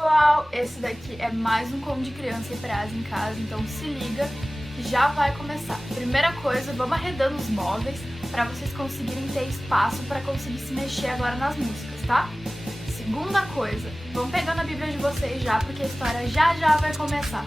pessoal, esse daqui é mais um Como de Criança e Prazo em Casa, então se liga que já vai começar. Primeira coisa, vamos arredando os móveis para vocês conseguirem ter espaço para conseguir se mexer agora nas músicas, tá? Segunda coisa, vão pegando a Bíblia de vocês já, porque a história já vai começar.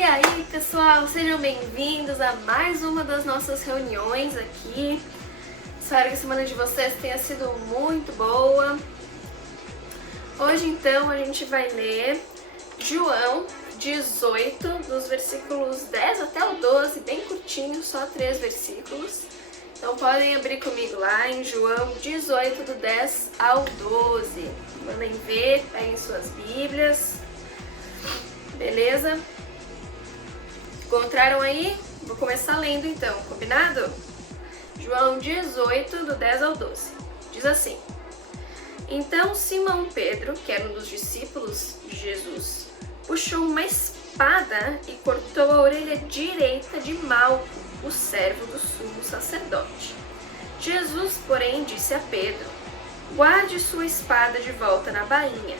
E aí, pessoal, sejam bem-vindos a mais uma das nossas reuniões aqui. Espero que a semana de vocês tenha sido muito boa. Hoje então a gente vai ler João 18, dos versículos 10 até o 12, bem curtinho, só 3 versículos. Então podem abrir comigo lá em João 18, do 10 ao 12. Mandem ver, peguem suas Bíblias. Beleza? Encontraram aí? Vou começar lendo então, combinado? João 18, do 10 ao 12. Diz assim: Então Simão Pedro, que era um dos discípulos de Jesus, puxou uma espada e cortou a orelha direita de Malco, o servo do sumo sacerdote. Jesus, porém, disse a Pedro: Guarde sua espada de volta na bainha.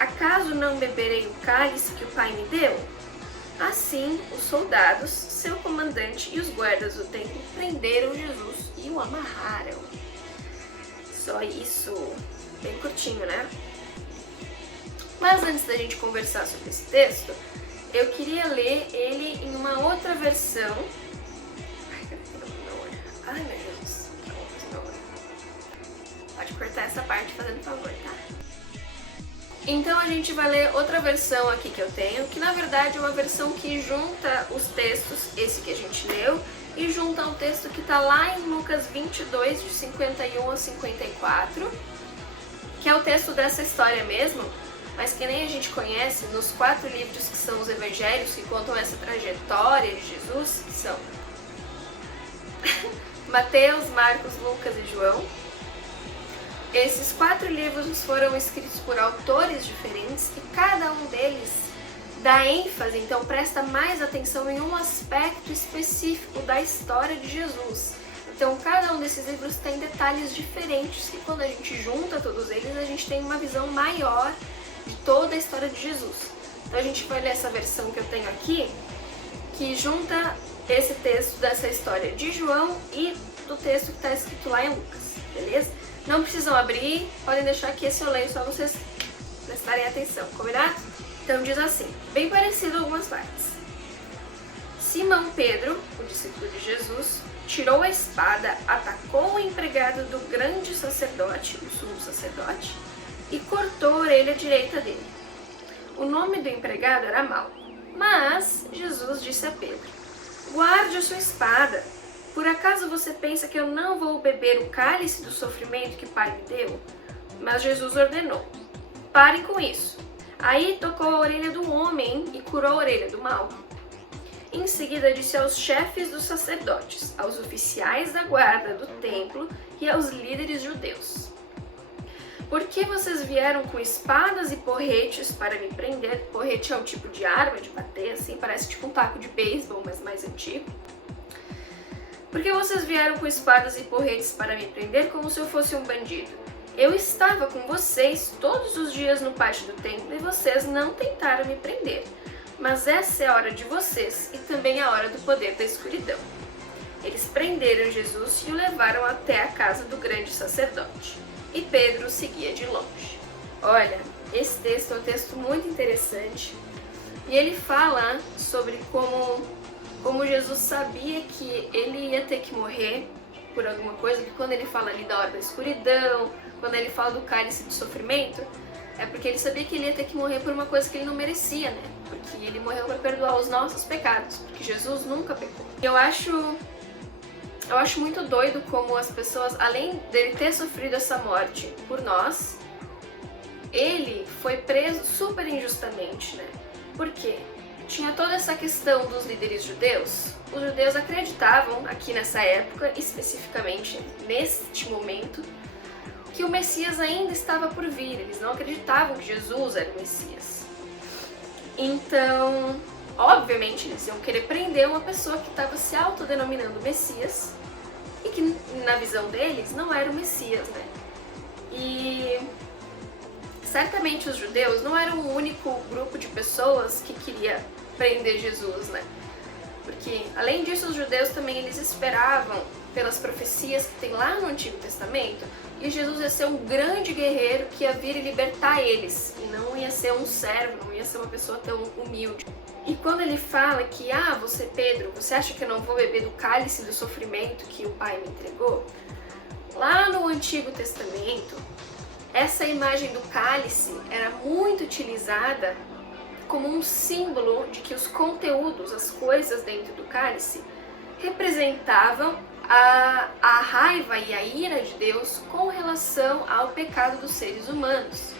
Acaso não beberei o cálice que o Pai me deu? Assim, os soldados, seu comandante e os guardas do templo prenderam Jesus e o amarraram. Só isso, bem curtinho, né? Mas antes da gente conversar sobre esse texto, eu queria ler ele em uma outra versão. Ai, meu Jesus. Pode cortar essa parte fazendo favor, tá? Então a gente vai ler outra versão aqui que eu tenho, que na verdade é uma versão que junta os textos, esse que a gente leu, e junta um texto que tá lá em Lucas 22, de 51 a 54, que é o texto dessa história mesmo, mas que nem a gente conhece nos 4 livros que são os evangelhos, que contam essa trajetória de Jesus, que são Mateus, Marcos, Lucas e João. Esses 4 livros foram escritos por autores diferentes e cada um deles dá ênfase, então presta mais atenção em um aspecto específico da história de Jesus. Então cada um desses livros tem detalhes diferentes e quando a gente junta todos eles, a gente tem uma visão maior de toda a história de Jesus. Então a gente vai ler essa versão que eu tenho aqui, que junta esse texto dessa história de João e do texto que está escrito lá em Lucas, beleza? Não precisam abrir, podem deixar aqui esse eu leio, só vocês prestarem atenção, combinado? Então diz assim, bem parecido algumas partes. Simão Pedro, o discípulo de Jesus, tirou a espada, atacou o empregado do grande sacerdote, o sumo sacerdote, e cortou a orelha direita dele. O nome do empregado era Malco. Mas Jesus disse a Pedro: Guarde a sua espada. Por acaso você pensa que eu não vou beber o cálice do sofrimento que o Pai me deu? Mas Jesus ordenou: Pare com isso. Aí tocou a orelha do homem e curou a orelha do Malco. Em seguida disse aos chefes dos sacerdotes, aos oficiais da guarda do templo e aos líderes judeus: Por que vocês vieram com espadas e porretes para me prender? Porrete é um tipo de arma de bater, assim, parece tipo um taco de beisebol, mas mais antigo. Por que vocês vieram com espadas e porretes para me prender como se eu fosse um bandido? Eu estava com vocês todos os dias no pátio do templo e vocês não tentaram me prender. Mas essa é a hora de vocês e também a hora do poder da escuridão. Eles prenderam Jesus e o levaram até a casa do grande sacerdote. E Pedro o seguia de longe. Olha, esse texto é um texto muito interessante. E ele fala sobre como Jesus sabia que ele ia ter que morrer por alguma coisa, que quando ele fala ali da hora da escuridão, quando ele fala do cálice do sofrimento, é porque ele sabia que ele ia ter que morrer por uma coisa que ele não merecia, né? Porque ele morreu para perdoar os nossos pecados, porque Jesus nunca pecou. E eu acho muito doido como as pessoas, além dele ter sofrido essa morte por nós, ele foi preso super injustamente, né? Por quê? Tinha toda essa questão dos líderes judeus. Os judeus acreditavam, aqui nessa época, especificamente neste momento, que o Messias ainda estava por vir. Eles não acreditavam que Jesus era o Messias. Então, obviamente, eles iam querer prender uma pessoa que estava se autodenominando Messias e que, na visão deles, não era o Messias, né? E certamente os judeus não eram o único grupo de pessoas que queria prender Jesus, né? Porque, além disso, os judeus também eles esperavam, pelas profecias que tem lá no Antigo Testamento, que Jesus ia ser um grande guerreiro que ia vir e libertar eles, e não ia ser um servo, não ia ser uma pessoa tão humilde. E quando ele fala que, você Pedro, você acha que eu não vou beber do cálice do sofrimento que o Pai me entregou? Lá no Antigo Testamento, essa imagem do cálice era muito utilizada como um símbolo de que os conteúdos, as coisas dentro do cálice, representavam a raiva e a ira de Deus com relação ao pecado dos seres humanos.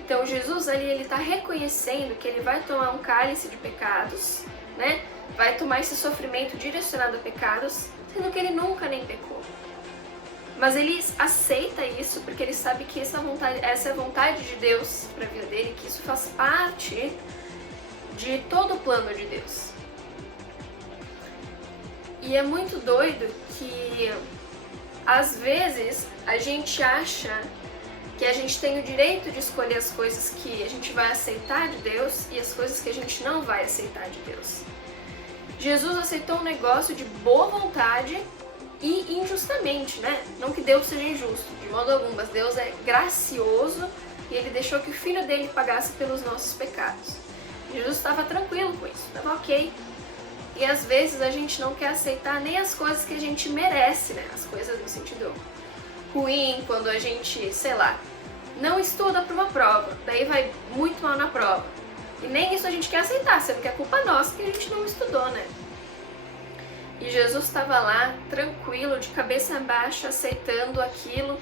Então Jesus ali, ele está reconhecendo que ele vai tomar um cálice de pecados, né? Vai tomar esse sofrimento direcionado a pecados, sendo que ele nunca nem pecou. Mas ele aceita isso porque ele sabe que essa é a vontade de Deus para a vida dele, que isso faz parte de todo o plano de Deus. E é muito doido que às vezes a gente acha que a gente tem o direito de escolher as coisas que a gente vai aceitar de Deus e as coisas que a gente não vai aceitar de Deus. Jesus aceitou um negócio de boa vontade e injustamente, né? Não que Deus seja injusto, de modo algum, mas Deus é gracioso e ele deixou que o Filho dele pagasse pelos nossos pecados. Jesus estava tranquilo com isso, estava ok. E às vezes a gente não quer aceitar nem as coisas que a gente merece, né? As coisas no sentido ruim, quando a gente, sei lá, não estuda para uma prova, daí vai muito mal na prova. E nem isso a gente quer aceitar, sendo que é culpa nossa que a gente não estudou, né? E Jesus estava lá, tranquilo, de cabeça baixa, aceitando aquilo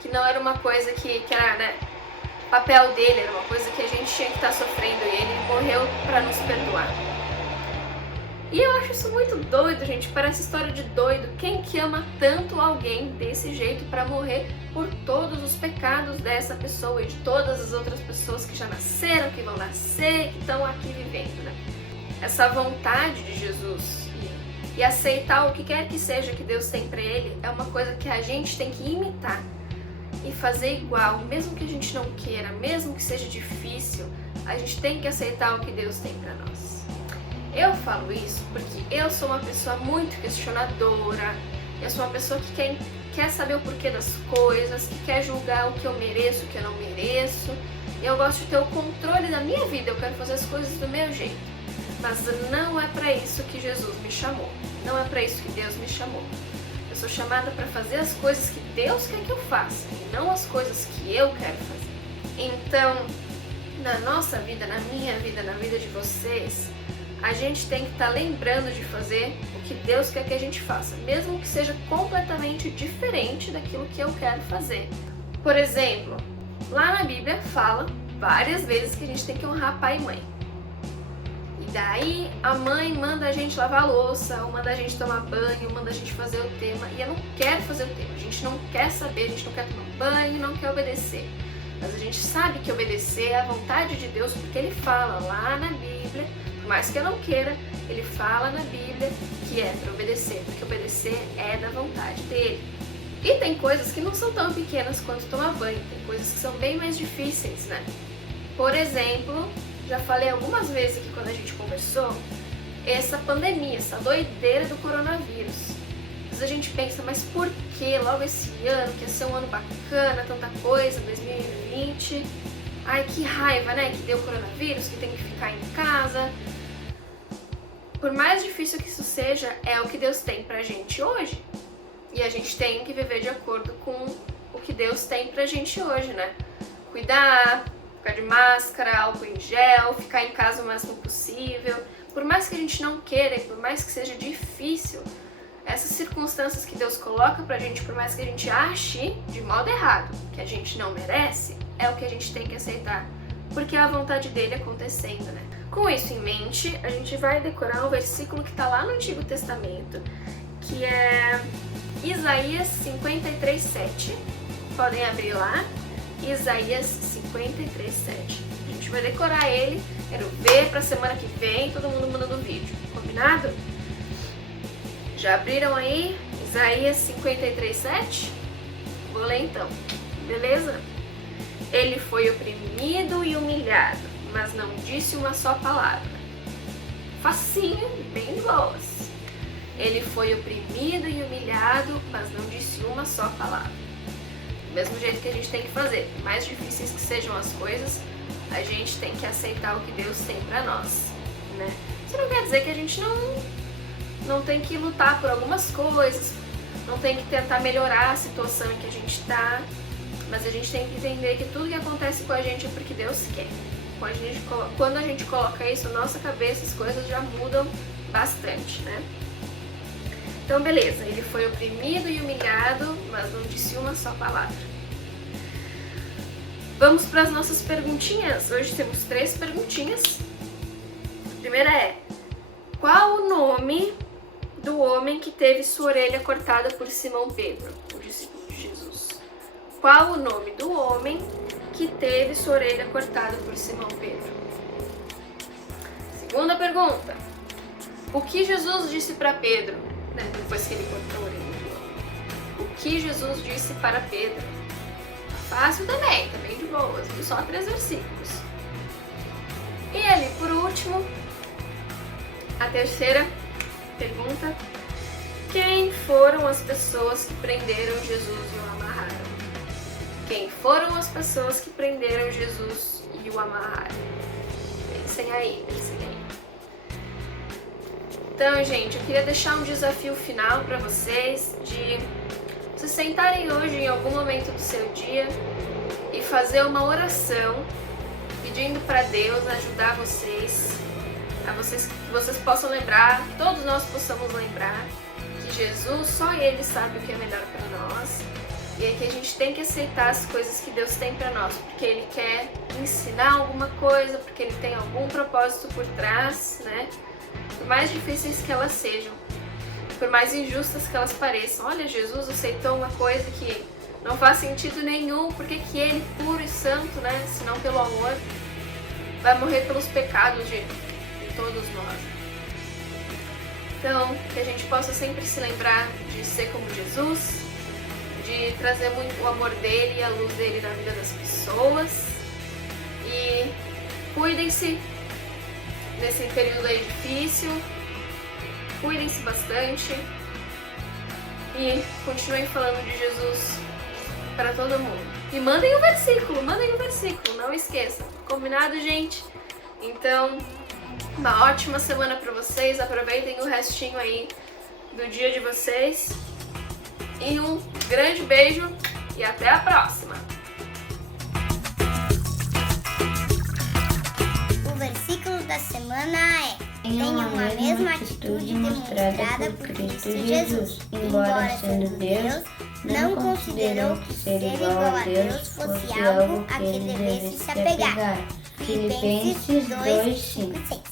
que não era uma coisa que era, né, papel dele, era uma coisa que a gente tinha que estar sofrendo, e ele morreu para nos perdoar. E eu acho isso muito doido, gente, parece história de doido. Quem que ama tanto alguém desse jeito para morrer por todos os pecados dessa pessoa e de todas as outras pessoas que já nasceram, que vão nascer, que estão aqui vivendo, né? Essa vontade de Jesus e aceitar o que quer que seja que Deus tem para ele é uma coisa que a gente tem que imitar e fazer igual, mesmo que a gente não queira, mesmo que seja difícil, a gente tem que aceitar o que Deus tem para nós. Eu falo isso porque eu sou uma pessoa muito questionadora, eu sou uma pessoa que quer saber o porquê das coisas, que quer julgar o que eu mereço, o que eu não mereço. Eu gosto de ter o controle da minha vida, eu quero fazer as coisas do meu jeito. Mas não é para isso que Jesus me chamou, não é para isso que Deus me chamou. Eu sou chamada para fazer as coisas que Deus quer que eu faça, e não as coisas que eu quero fazer. Então, na nossa vida, na minha vida, na vida de vocês, a gente tem que estar lembrando de fazer o que Deus quer que a gente faça, mesmo que seja completamente diferente daquilo que eu quero fazer. Por exemplo, lá na Bíblia fala várias vezes que a gente tem que honrar pai e mãe. E daí a mãe manda a gente lavar a louça, ou manda a gente tomar banho, manda a gente fazer o tema, e eu não quero fazer o tema, a gente não quer saber, a gente não quer tomar banho, não quer obedecer. Mas a gente sabe que obedecer é a vontade de Deus, porque Ele fala lá na Bíblia, por mais que eu não queira, Ele fala na Bíblia que é para obedecer, porque obedecer é da vontade dEle. E tem coisas que não são tão pequenas quanto tomar banho, tem coisas que são bem mais difíceis, né? Por exemplo, já falei algumas vezes aqui quando a gente conversou, essa pandemia, essa doideira do coronavírus. Às vezes a gente pensa, mas por que logo esse ano, que ia ser um ano bacana, tanta coisa, 2020... Ai, que raiva, né, que deu coronavírus, que tem que ficar em casa. Por mais difícil que isso seja, é o que Deus tem pra gente hoje. E a gente tem que viver de acordo com o que Deus tem pra gente hoje, né? Cuidar, ficar de máscara, álcool em gel, ficar em casa o máximo possível. Por mais que a gente não queira e por mais que seja difícil, essas circunstâncias que Deus coloca pra gente, por mais que a gente ache de modo errado que a gente não merece, é o que a gente tem que aceitar, porque é a vontade dele acontecendo, né? Com isso em mente, a gente vai decorar um versículo que está lá no Antigo Testamento, que é Isaías 53:7. Podem abrir lá, Isaías 53:7. A gente vai decorar ele, quero ver pra semana que vem, todo mundo mandando vídeo, combinado? Já abriram aí Isaías 53:7? Vou ler então, beleza? Ele foi oprimido e humilhado, mas não disse uma só palavra. Facinho, bem de boas. Ele foi oprimido e humilhado, mas não disse uma só palavra. Do mesmo jeito que a gente tem que fazer, por mais difíceis que sejam as coisas, a gente tem que aceitar o que Deus tem pra nós, né? Isso não quer dizer que a gente não tem que lutar por algumas coisas, não tem que tentar melhorar a situação em que a gente tá, mas a gente tem que entender que tudo que acontece com a gente é porque Deus quer. Quando a gente coloca isso na nossa cabeça, as coisas já mudam bastante, né? Então, beleza, ele foi oprimido e humilhado, mas não disse uma só palavra. Vamos para as nossas perguntinhas. Hoje temos 3 perguntinhas. A primeira é: qual o nome do homem que teve sua orelha cortada por Simão Pedro, o discípulo de Jesus? Qual o nome do homem que teve sua orelha cortada por Simão Pedro? Segunda pergunta: o que Jesus disse para Pedro, né, depois que ele cortou a orelha do homem? O que Jesus disse para Pedro? Fácil também de boas, só 3 versículos. E ali por último, a terceira pergunta: quem foram as pessoas que prenderam Jesus e o amarraram? Quem foram as pessoas que prenderam Jesus e o amarraram? Pensem aí. Então, gente, eu queria deixar um desafio final para vocês de se sentarem hoje em algum momento do seu dia e fazer uma oração pedindo para Deus ajudar vocês, que vocês possam lembrar, todos nós possamos lembrar que Jesus, só Ele sabe o que é melhor para nós, e é que a gente tem que aceitar as coisas que Deus tem para nós, porque Ele quer ensinar alguma coisa, porque Ele tem algum propósito por trás, né? Por mais difíceis que elas sejam, por mais injustas que elas pareçam. Olha, Jesus aceitou uma coisa que não faz sentido nenhum, porque que Ele, puro e santo, né, se não pelo amor, vai morrer pelos pecados de todos nós. Então, que a gente possa sempre se lembrar de ser como Jesus, de trazer muito o amor dele e a luz dele na vida das pessoas. E cuidem-se nesse período aí difícil, cuidem-se bastante e continuem falando de Jesus para todo mundo. E mandem o versículo, não esqueçam. Combinado, gente? Então, uma ótima semana para vocês, aproveitem o restinho aí do dia de vocês e um grande beijo e até a próxima! O versículo da semana é: tenham a mesma atitude demonstrada por Cristo Jesus, embora sendo Deus, não considerou que ser igual a Deus fosse algo a que devesse se apegar. Filipenses 2:5 e 6.